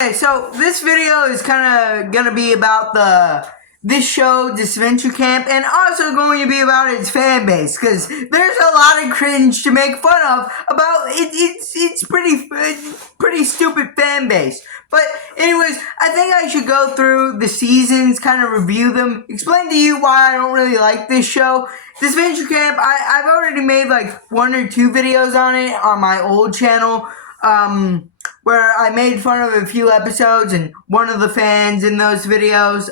Okay, so this video is kind of gonna be about this show, Disventure Camp, and also going to be about its fan base, because there's a lot of cringe to make fun of about it. It's pretty stupid fan base. But anyways, I think I should go through the seasons, kind of review them, explain to you why I don't really like this show. Disventure Camp, I've already made like 1 or 2 videos on it on my old channel. Where I made fun of a few episodes and one of the fans in those videos.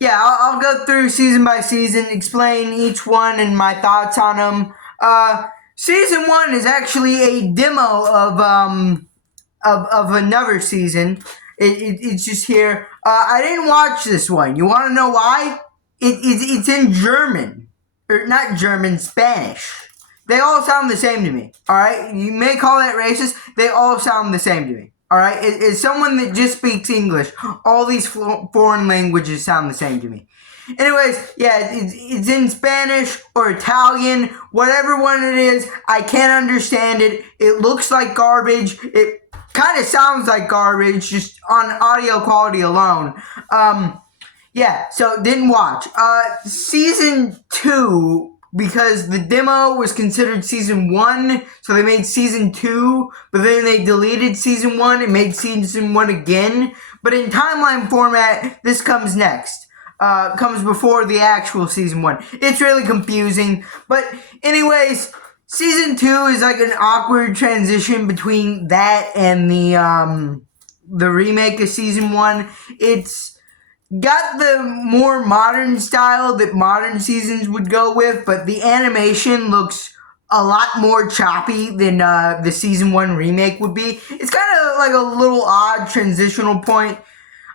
Yeah, I'll go through season by season, explain each one and my thoughts on them. Season 1 is actually a demo of another season. It's just here. I didn't watch this one. You want to know why? It's in German. Or not German, Spanish. They all sound the same to me, alright? You may call that racist. They all sound the same to me, alright? As someone that just speaks English, all these foreign languages sound the same to me. Anyways, yeah, it's in Spanish or Italian, whatever one it is. I can't understand it. It looks like garbage. It kind of sounds like garbage, just on audio quality alone. Yeah, so didn't watch. Season 2... because the demo was considered season 1, so they made season 2, but then they deleted season 1 and made season 1 again. But in timeline format, this comes next. Comes before the actual season 1. It's really confusing. But anyways, season 2 is like an awkward transition between that and the remake of season 1. It's got the more modern style that modern seasons would go with, but the animation looks a lot more choppy than the season 1 remake would be. It's kind of like a little odd transitional point.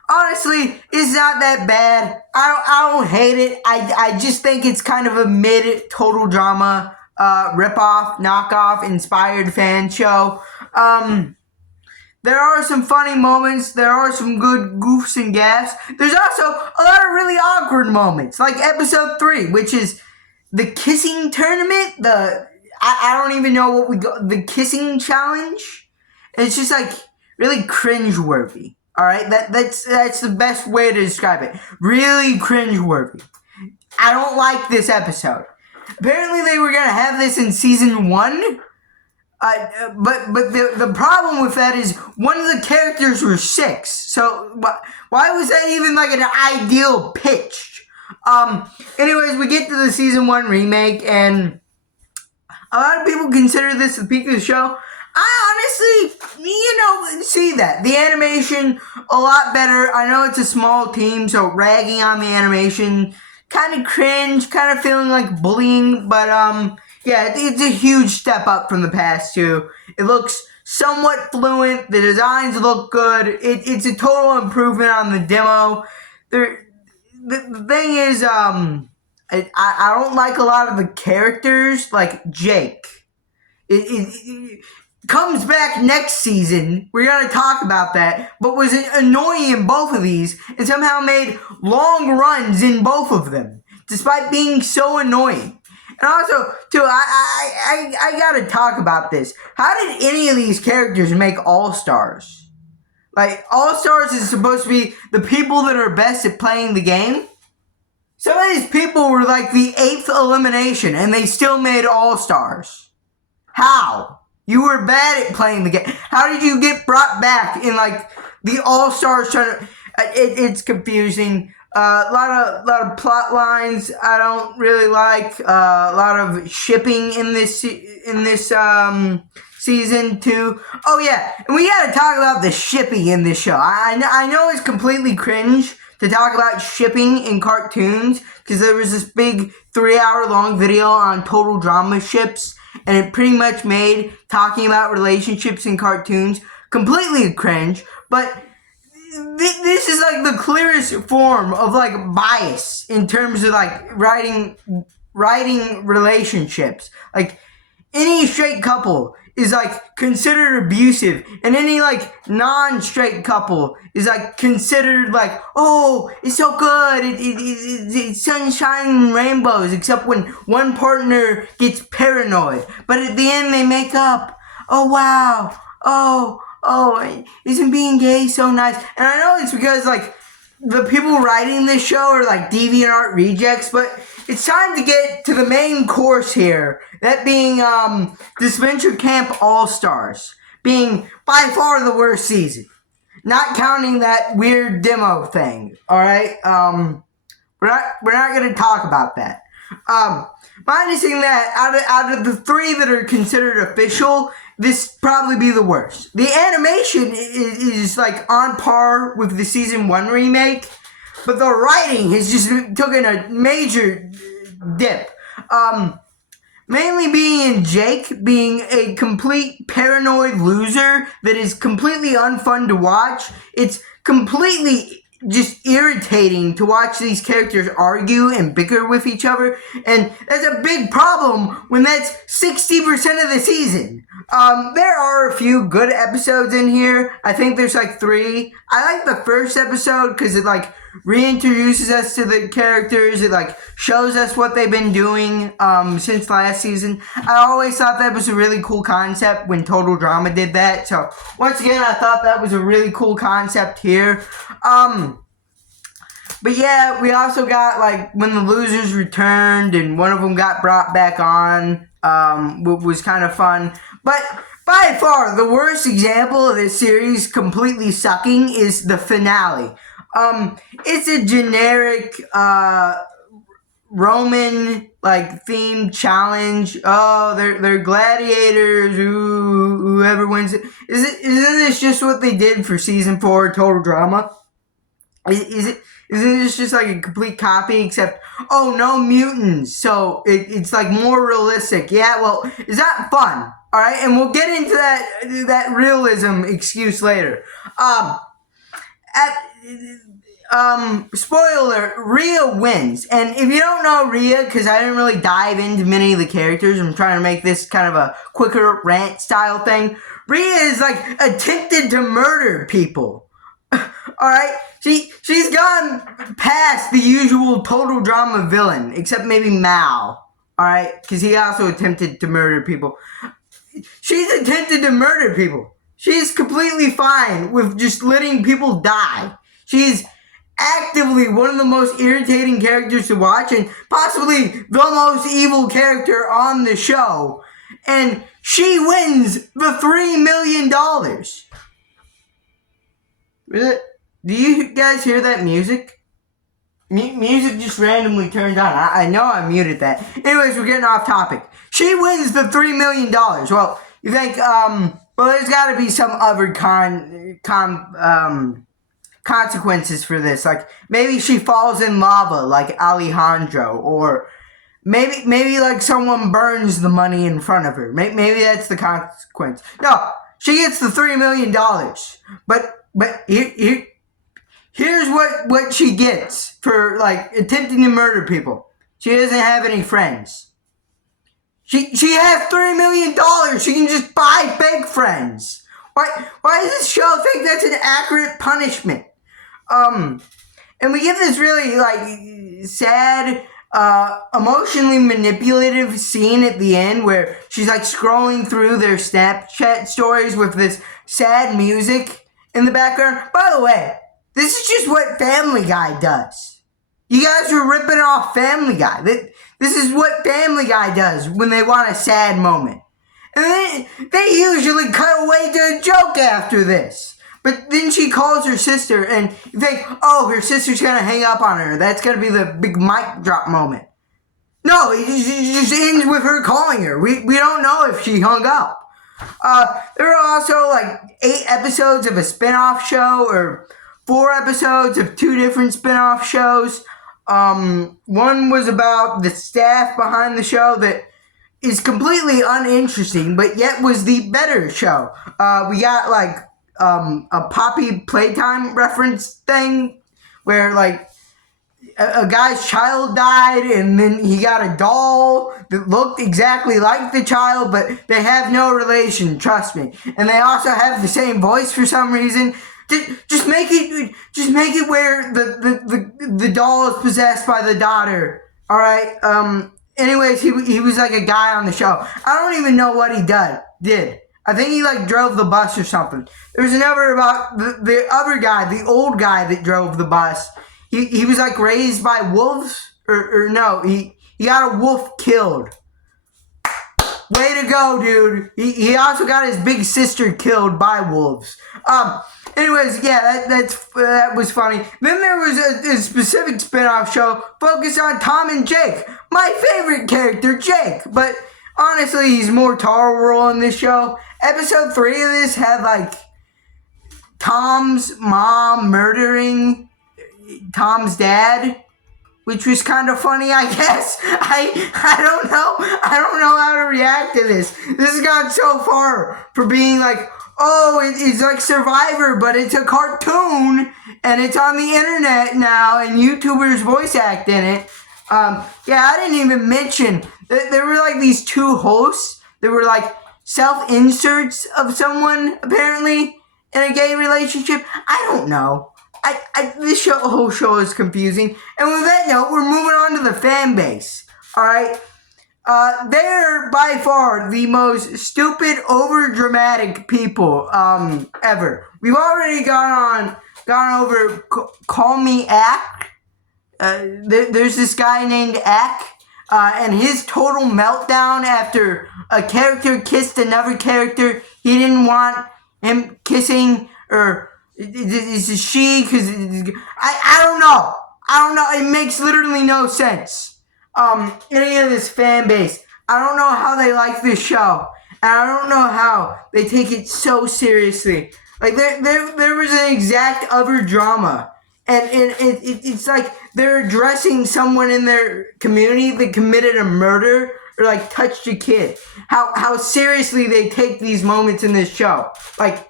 Honestly, it's not that bad. I don't hate it. I just think it's kind of a mid total drama ripoff, knockoff, inspired fan show. There are some funny moments. There are some good goofs and gaffes. There's also a lot of really awkward moments, like episode 3, which is the kissing tournament. I don't even know what the kissing challenge. It's just like really cringeworthy. All right, that's the best way to describe it. Really cringeworthy. I don't like this episode. Apparently, they were gonna have this in season 1. But the problem with that is one of the characters were 6. So why was that even like an ideal pitch? Anyways, we get to the season 1 remake, and a lot of people consider this the peak of the show. I honestly, see that. The animation, a lot better. I know it's a small team, so ragging on the animation, kind of cringe, kind of feeling like bullying, but yeah, it's a huge step up from the past 2. It looks somewhat fluent. The designs look good. It's a total improvement on the demo. The thing is, I don't like a lot of the characters, like Jake. It comes back next season. We're going to talk about that. But was annoying in both of these and somehow made long runs in both of them, despite being so annoying. And also, too, I gotta talk about this. How did any of these characters make All-Stars? Like, All-Stars is supposed to be the people that are best at playing the game. Some of these people were like the 8th elimination, and they still made All-Stars. How? You were bad at playing the game. How did you get brought back in, like, the All-Stars trying to... It's confusing. A lot of plot lines I don't really like. A lot of shipping in this season 2. Oh yeah, and we gotta talk about the shipping in this show. I know it's completely cringe to talk about shipping in cartoons, because there was this big 3-hour-long video on total drama ships, and it pretty much made talking about relationships in cartoons completely cringe. But this is like the clearest form of like bias in terms of like writing relationships. Like any straight couple is like considered abusive, and any like non-straight couple is like considered like, oh, it's so good, it's sunshine and rainbows, except when one partner gets paranoid, but at the end they make up. Oh wow, oh oh, isn't being gay so nice? And I know it's because, like, the people writing this show are, like, DeviantArt rejects, but it's time to get to the main course here. That being, Disventure Camp All-Stars. Being by far the worst season. Not counting that weird demo thing, alright? We're not going to talk about that. Minusing that, out of the three that are considered official, this probably be the worst. The animation is like on par with the season 1 remake, but the writing has just taken a major dip. Mainly being Jake being a complete paranoid loser that is completely unfun to watch. It's completely just irritating to watch these characters argue and bicker with each other, and that's a big problem when that's 60% of the season. There are a few good episodes in here. I think there's like 3. I like the first episode because it like reintroduces us to the characters. It like shows us what they've been doing since last season. I always thought that was a really cool concept when Total Drama did that. So once again, I thought that was a really cool concept here. But yeah, we also got like when the losers returned and one of them got brought back on, was kind of fun. But by far, the worst example of this series completely sucking is the finale. It's a generic, Roman, like, themed challenge. Oh, they're gladiators. Ooh, whoever wins it. Isn't this just what they did for season 4 Total Drama? Isn't this just like a complete copy, except, oh, no mutants, so it's like more realistic. Yeah, well, is that fun? Alright, and we'll get into that realism excuse later. Spoiler, Rhea wins. And if you don't know Rhea, because I didn't really dive into many of the characters, I'm trying to make this kind of a quicker rant style thing. Rhea is like attempted to murder people. Alright? She's gone past the usual Total Drama villain, except maybe Mal. Alright? Because he also attempted to murder people. She's attempted to murder people. She's completely fine with just letting people die. She's actively one of the most irritating characters to watch and possibly the most evil character on the show. And she wins the $3 million. Do you guys hear that music? Music just randomly turned on. I know I muted that. Anyways, we're getting off topic. She wins the $3 million. Well, you think, well, there's got to be some other consequences for this. Like, maybe she falls in lava like Alejandro, or maybe like someone burns the money in front of her. Maybe that's the consequence. No, she gets the $3 million. But here's what she gets for, like, attempting to murder people. She doesn't have any friends. She has $3 million. She can just buy fake friends. Why does this show think that's an accurate punishment? And we get this really, like, sad, emotionally manipulative scene at the end where she's, like, scrolling through their Snapchat stories with this sad music in the background. By the way, this is just what Family Guy does. You guys are ripping off Family Guy. This is what Family Guy does when they want a sad moment. And they usually cut away to a joke after this. But then she calls her sister and you think, oh, her sister's going to hang up on her. That's going to be the big mic drop moment. No, it just ends with her calling her. We don't know if she hung up. There are also like 8 episodes of a spin-off show, or 4 episodes of 2 different spin-off shows. One was about the staff behind the show that is completely uninteresting, but yet was the better show. We got like a Poppy Playtime reference thing where like a guy's child died and then he got a doll that looked exactly like the child, but they have no relation, trust me. And they also have the same voice for some reason. Just make it where the doll is possessed by the daughter. Alright? Anyways, he was like a guy on the show. I don't even know what he did. I think he like drove the bus or something. There's another about the other guy, the old guy that drove the bus. He was like raised by wolves, or no, he got a wolf killed. Way to go, dude. He also got his big sister killed by wolves. Anyways, yeah, that was funny. Then there was a specific spin-off show focused on Tom and Jake. My favorite character, Jake. But honestly, he's more Taro role in this show. Episode 3 of this had like Tom's mom murdering Tom's dad, which was kind of funny, I guess. I don't know. I don't know how to react to this. This has gone so far for being like, oh, it's like Survivor, but it's a cartoon, and it's on the internet now, and YouTubers voice act in it. Yeah, I didn't even mention that there were like these two hosts that were like self-inserts of someone, apparently, in a gay relationship. I don't know. This whole show is confusing. And with that note, we're moving on to the fan base. Alright? They're by far the most stupid, over-dramatic people ever. We've already gone over Call Me Ack. There's this guy named Ack. And his total meltdown after a character kissed another character he didn't want him kissing, or is it she? Because I don't know. I don't know. It makes literally no sense. Any of this fan base, I don't know how they like this show, and I don't know how they take it so seriously. Like there was an exact other drama, and it's like they're addressing someone in their community that committed a murder or like touched a kid. How seriously they take these moments in this show. Like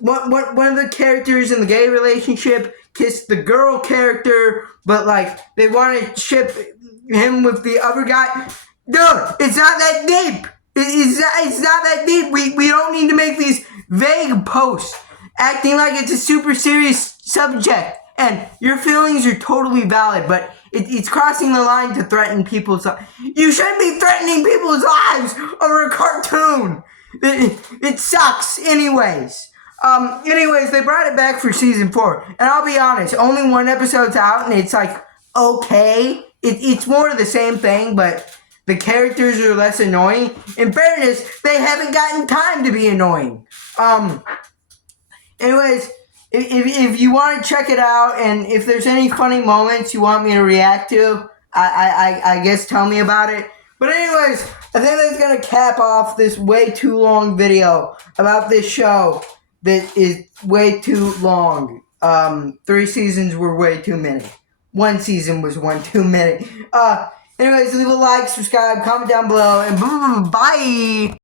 one of the characters in the gay relationship kissed the girl character, but like they want to ship him with the other guy. Dude, it's not that deep. It's not that deep. We don't need to make these vague posts acting like it's a super serious subject. And your feelings are totally valid, but it's crossing the line to threaten people's lives. You shouldn't be threatening people's lives over a cartoon. It sucks anyways. Anyways, they brought it back for season 4. And I'll be honest, only one episode's out, and it's like, okay. It's more of the same thing, but the characters are less annoying. In fairness, they haven't gotten time to be annoying. Anyways, if you want to check it out, and if there's any funny moments you want me to react to, I guess tell me about it. But anyways, I think that's going to cap off this way too long video about this show that is way too long. 3 seasons were way too many. 1 season was 1 too many. Anyways, leave a like, subscribe, comment down below, and bye!